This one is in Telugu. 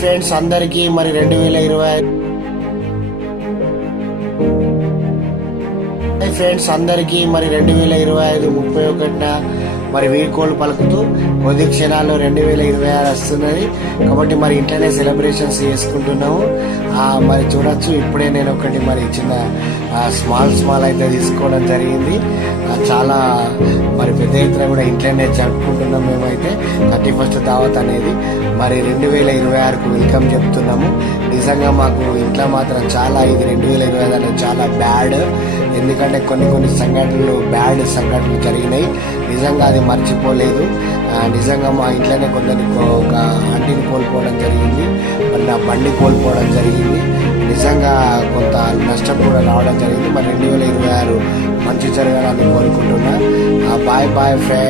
ఫ్రెండ్స్ అందరికీ మరి 2025 ఫ్రెండ్స్ అందరికీ మరి 2025 31న మరి వీడ్కోలు పలుకుతూ కొద్ది క్షణాల్లో 2026 వస్తున్నది కాబట్టి మరి ఇంట్లోనే సెలబ్రేషన్స్ చేసుకుంటున్నాము. మరి చూడొచ్చు ఇప్పుడే నేను ఒకటి మరి చిన్న స్మాల్ అయితే తీసుకోవడం జరిగింది. చాలా మరి పెద్ద ఎత్తున కూడా ఇంట్లోనే జరుపుకుంటున్నాం. మేమైతే 31st దావత్ అనేది మరి 2026కు వెల్కమ్ చెప్తున్నాము. నిజంగా మాకు ఇంట్లో మాత్రం చాలా ఇది 2025 అనేది చాలా బ్యాడ్. ఎందుకంటే కొన్ని సంఘటనలు బ్యాడ్ సంఘటనలు జరిగినాయి. నిజంగా అది మర్చిపోలేదు. నిజంగా మా ఇంట్లోనే ఒక ఆంటీని కోల్పోవడం జరిగింది, మరి నా బండి కోల్పోవడం జరిగింది. నిజంగా కొంత నష్టం కూడా రావడం జరిగింది. మరి 2026 మంచి జరగాలని కోరుకుంటున్నా. Bye friends.